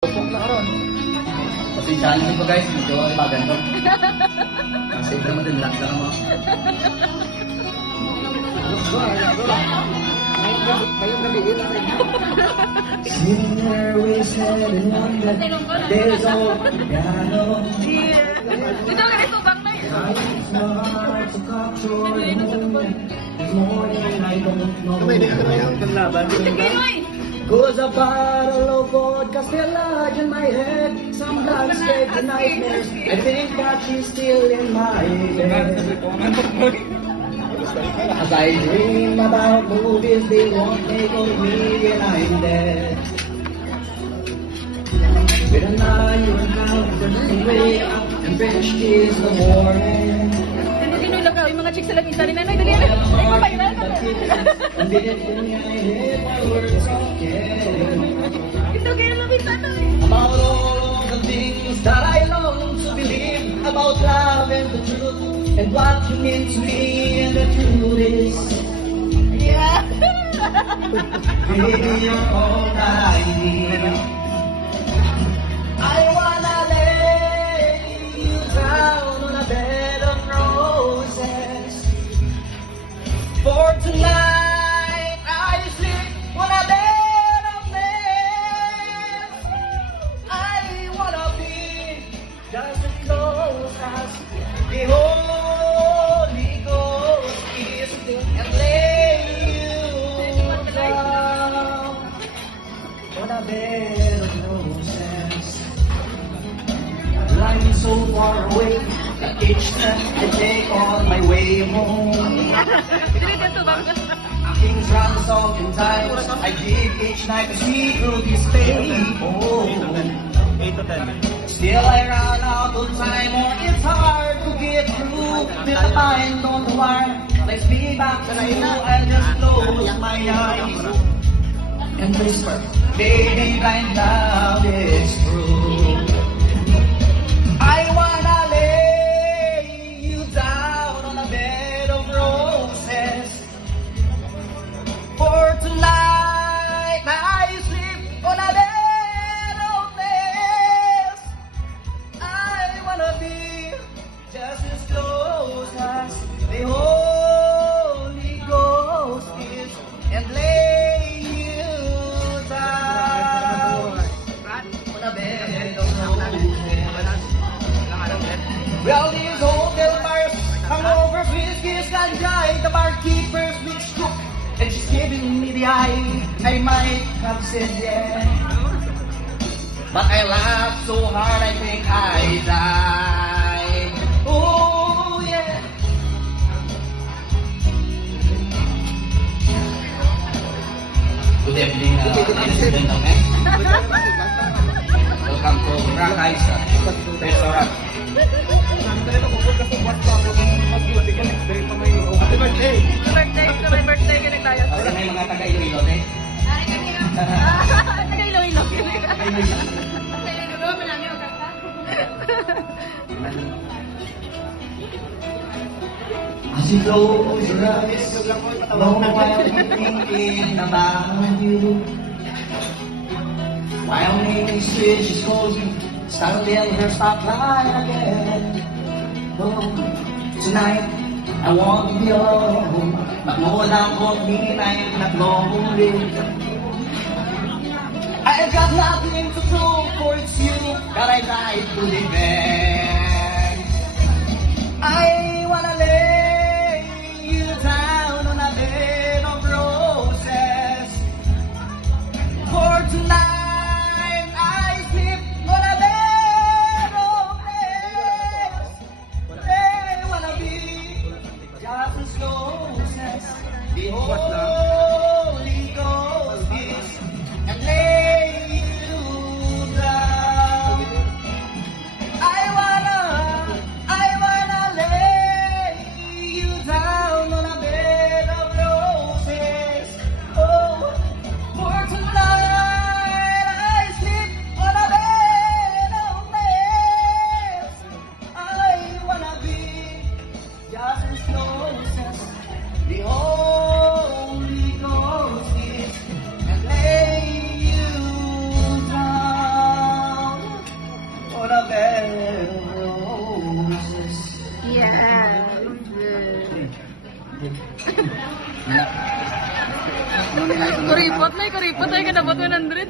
Pupok na karon. Pasensyahan niyo po guys, medyo ibagan to. Kasi naman din lang mo. Somewhere we said in London, there's all piano. Ito nga ito bang na yun? My heart's a capture moment. This morning I don't know. Cause a bottle of vodka still lodged in my head. Some blood scared the nightmares. I think that she's still in my bed. As I dream about movies, they won't take of me when I'm dead. With an eye on out from the way up and French kiss the morning. Sino lakaw? Yung mga chicks sa lamisa ni Nanay. Dali na. Ay, mapailan. And didn't give me any hit my words again. Ito kaya lamisa na eh. About all the things that I long to believe, about love and the truth, and what you mean to me, and the truth is, Yeah. baby, you're all that I need. I wanna lay you down on a bed of roses. For tonight I sleep on a bed of nails. I wanna be just as close as the Holy Ghost is, and lay you down on a bed of roses. Lying so far away that each step I take on my way home. Dili dito bang Kings run the song in time. I give each night to see through this pain. Oh, 8 to 10. still I run out of time, or it's hard to get through. Till I find on the wire, let's be back to you. I just close my eyes and whisper, baby, right now it's true. I wanna lay you down on a bed of roses. For tonight I sleep on a bed of nails. I wanna be just as close as the Holy Ghost is, and lay you down on a bed of roses. Well, these hotel bars hung over whiskey's ganja, the barkeeper's big scoop, and she's giving me the eye. I might have said yes, but I laughed so hard I think I died. Oh yeah. Good evening, ladies and gentlemen. Welcome to Rakai's Restaurant. Happy birthday! May birthday ka na tayo. Asa na yung mga taga-Iloilo, eh? Taga-ilo-ilo. Taga-ilo-ilo, malami o kaka. As you close your eyes, know I'll be thinking about you. While making sure she's closing, starting her spotlight again. Oh, tonight I want to be alone, but no that won't mean I'm not lonely. I've got nothing to prove, for it's you that I try to defend. I wanna lay you down on a bed of roses. For tonight I sleep on a bed of nails. They wanna be just as close as the Holy Ghost is, and lay you down. I Kuripot na, kuripot ay kadabot 100.